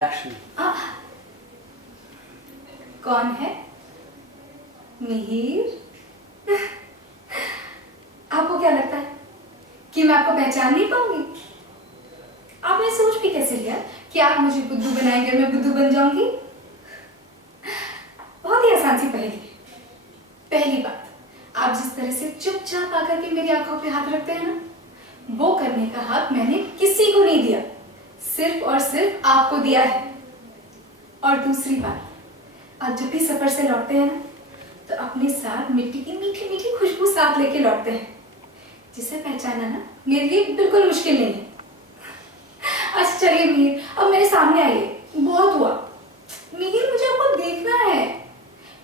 Action. कौन है? मिहिर? आपको क्या लगता है कि मैं आपको पहचान नहीं पाऊंगी? आपने सोच भी कैसे लिया कि आप मुझे बुद्धू बनाएंगे, मैं बुद्धू बन जाऊंगी? बहुत ही आसान सी पहेली है। पहली बात, आप जिस तरह से चुपचाप आकर के मेरी आंखों पे हाथ रखते हैं ना, वो करने का हक मैंने किसी को नहीं दिया, सिर्फ और सिर्फ आपको दिया है। और दूसरी बात, आप जब भी सफर से लौटते हैं ना, तो अपने साथ मिट्टी की मीठी मीठी खुशबू साथ लेके लौटते हैं, जिसे पहचानना ना मेरे लिए बिल्कुल मुश्किल नहीं है। अच्छा चलिए मिहिर, अब मेरे सामने आइए, बहुत हुआ। मिहिर, मुझे आपको देखना है,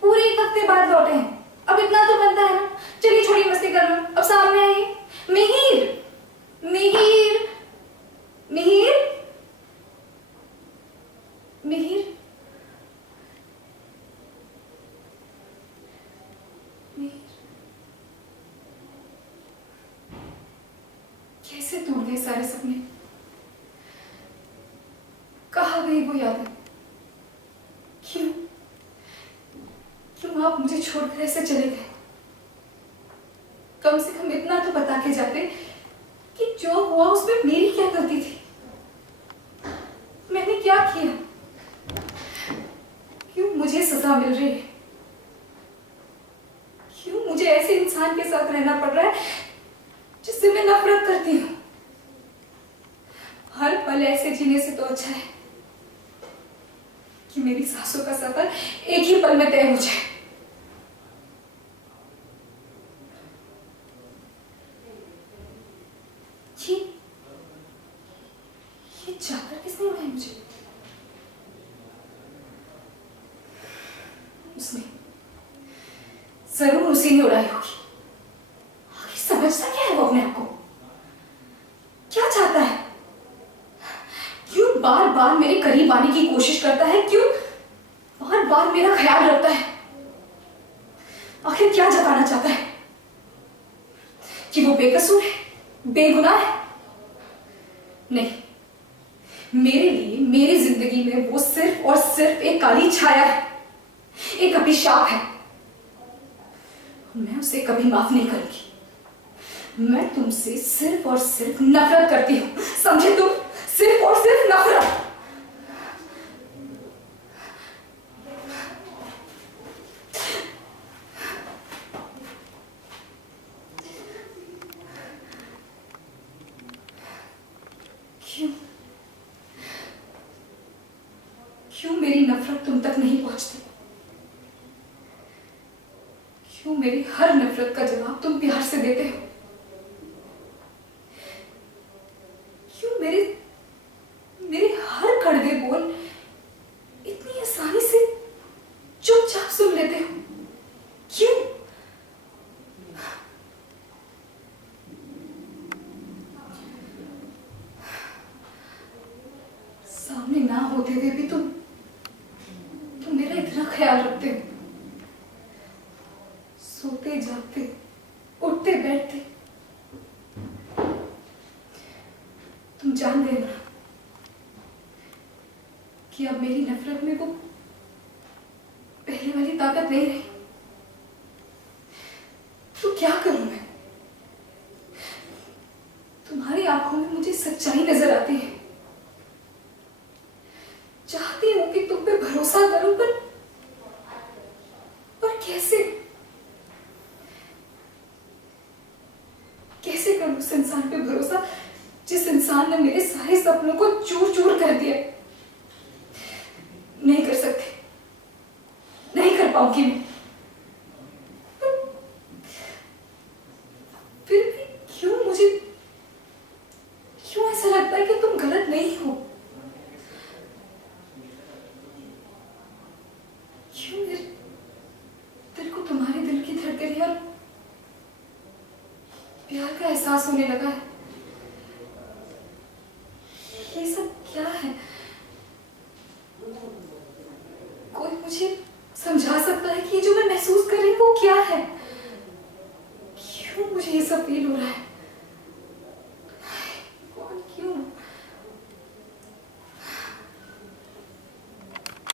पूरे 1 हफ्ते बाद लौटे हैं, अब इतना तो बनता है ना। चलिए छोड़िए मस्ती करना, अब सामने आइए। मिहिर, मिहिर, मिहिर, मिहिर, कैसे टूट गए सारे सपने? कहाँ गई वो यादें? क्यों क्यों आप मुझे छोड़कर ऐसे चले गए? कम से कम इतना तो बता के जाते कि जो हुआ उसमें मेरी क्या गलती थी, मैंने क्या किया, क्यों मुझे सजा मिल रही है, क्यों मुझे ऐसे इंसान के साथ रहना पड़ रहा है जिससे मैं नफरत करती हूँ। हर पल ऐसे जीने से तो अच्छा है कि मेरी सांसों का सफर एक ही पल में तय हो जाए। ये चादर किसने उड़ाई मुझे? उसने, जरूर उसी ने उड़ाई होगी। आखिर समझता क्या है वो अपने आप को? क्या चाहता है? क्यों बार बार मेरे करीब आने की कोशिश करता है? क्यों बार बार मेरा ख्याल रखता है? आखिर क्या जताना चाहता है? कि वो बेकसूर है, बेगुनाह है? नहीं, मेरे लिए, मेरी जिंदगी में वो सिर्फ और सिर्फ एक काली छाया है, एक अभिशाप है। मैं उसे कभी माफ नहीं करूंगी। मैं तुमसे सिर्फ और सिर्फ नफरत करती हूं, समझे तुम? सिर्फ और सिर्फ नफरत। क्यों क्यों मेरी नफरत तुम तक नहीं पहुंचती? क्यों मेरी हर नफरत का जवाब तुम प्यार से देते हो? क्यों मेरे मेरे हर कड़वे बोल इतनी आसानी से चुपचाप सुन लेते हो? क्यों? सामने ना होते हुए भी तुम मेरा इतना ख्याल रखते हो, सोते जागते, उठते बैठते। तुम जान गए ना कि अब मेरी नफरत में वो पहले वाली ताकत नहीं रही। तो क्या करूं मैं? तुम्हारी आंखों में मुझे सच्चाई नजर आती है। चाहती हूं कि तुम पे भरोसा करूं, पर कैसे? कैसे करूं उस इंसान पे भरोसा जिस इंसान ने मेरे सारे सपनों को चूर चूर कर दिया? नहीं कर सकती, नहीं कर पाऊंगी मैं। फिर भी क्यों ऐसा लगता है कि तुम गलत नहीं हो? क्यों मेरे दिल को तुम्हारे दिल की धड़कन और प्यार का एहसास होने लगा है? ये सब क्या है? कोई मुझे समझा सकता है कि ये जो मैं महसूस कर रही हूँ वो क्या है? क्यों मुझे ये सब फील हो रहा है?